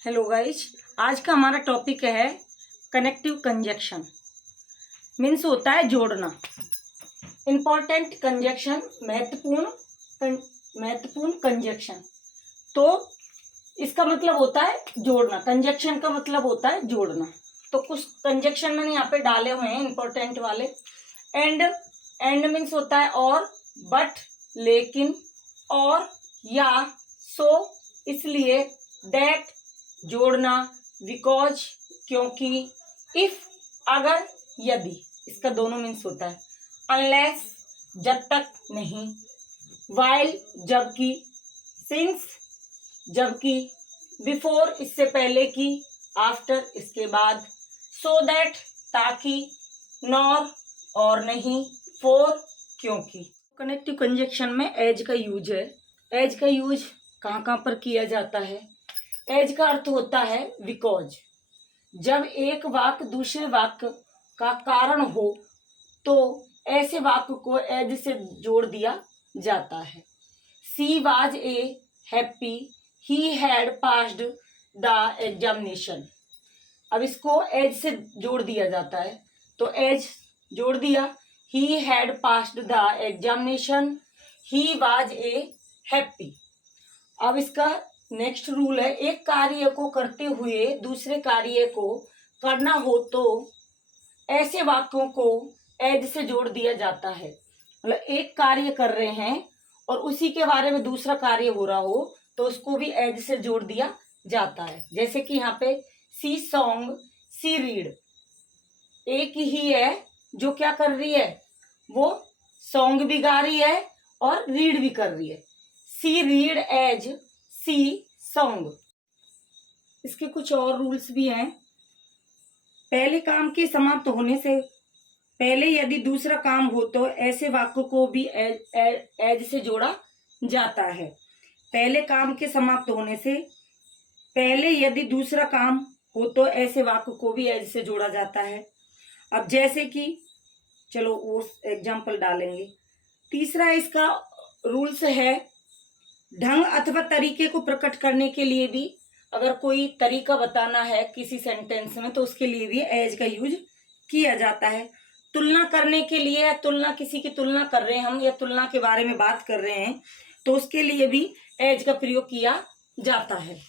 Hello guys, आज का हमारा टॉपिक है कनेक्टिव कंजक्शन। मीन्स होता है जोड़ना। इम्पोर्टेंट कंजक्शन, महत्वपूर्ण कंजक्शन। तो इसका मतलब होता है जोड़ना। कंजक्शन का मतलब होता है जोड़ना। तो कुछ कंजक्शन मैंने यहाँ पे डाले हुए हैं इम्पोर्टेंट वाले। एंड मीन्स होता है और, बट, लेकिन, और, या, सो, इसलिए, दैट, जोड़ना, बिकॉज, क्योंकि, इफ, अगर, यदि, इसका दोनों मीन्स होता है। अनलेस, जब तक, नहीं। वाइल, जबकि। सिंस, जबकि। बिफोर, इससे पहले की। आफ्टर, इसके बाद। सो दैट, ताकि। नॉर, और नहीं। फॉर, क्योंकि। कनेक्टिव कंजक्शन में एज का यूज है। एज का यूज कहाँ कहाँ पर किया जाता है? एज का अर्थ होता है बिकॉज। जब एक वाक्य दूसरे वाक्य का कारण हो तो ऐसे वाक्य को एज से जोड़ दिया जाता है। She was a happy, he had passed the examination. अब इसको एज से जोड़ दिया जाता है, तो एज जोड़ दिया। He had passed the examination, he was a happy. अब इसका नेक्स्ट रूल है, एक कार्य को करते हुए दूसरे कार्य को करना हो तो ऐसे वाक्यों को एज से जोड़ दिया जाता है। मतलब एक कार्य कर रहे हैं और उसी के बारे में दूसरा कार्य हो रहा हो तो उसको भी एज से जोड़ दिया जाता है। जैसे कि यहाँ पे सी सॉन्ग, सी रीड। एक ही है जो क्या कर रही है, वो सॉन्ग भी गा रही है और रीड भी कर रही है। सी रीड एज सी सॉन्ग। इसके कुछ और रूल्स भी हैं। पहले काम के समाप्त होने से पहले यदि दूसरा काम हो तो ऐसे वाक्य को भी एज से जोड़ा जाता है। पहले काम के समाप्त होने से पहले यदि दूसरा काम हो तो ऐसे वाक्य को भी एज से जोड़ा जाता है। अब जैसे कि चलो वो एग्जाम्पल डालेंगे। तीसरा इसका रूल्स है, ढंग अथवा तरीके को प्रकट करने के लिए भी अगर कोई तरीका बताना है किसी सेंटेंस में तो उसके लिए भी एज का यूज किया जाता है। तुलना करने के लिए, तुलना, किसी की तुलना कर रहे हैं हम या तुलना के बारे में बात कर रहे हैं तो उसके लिए भी एज का प्रयोग किया जाता है।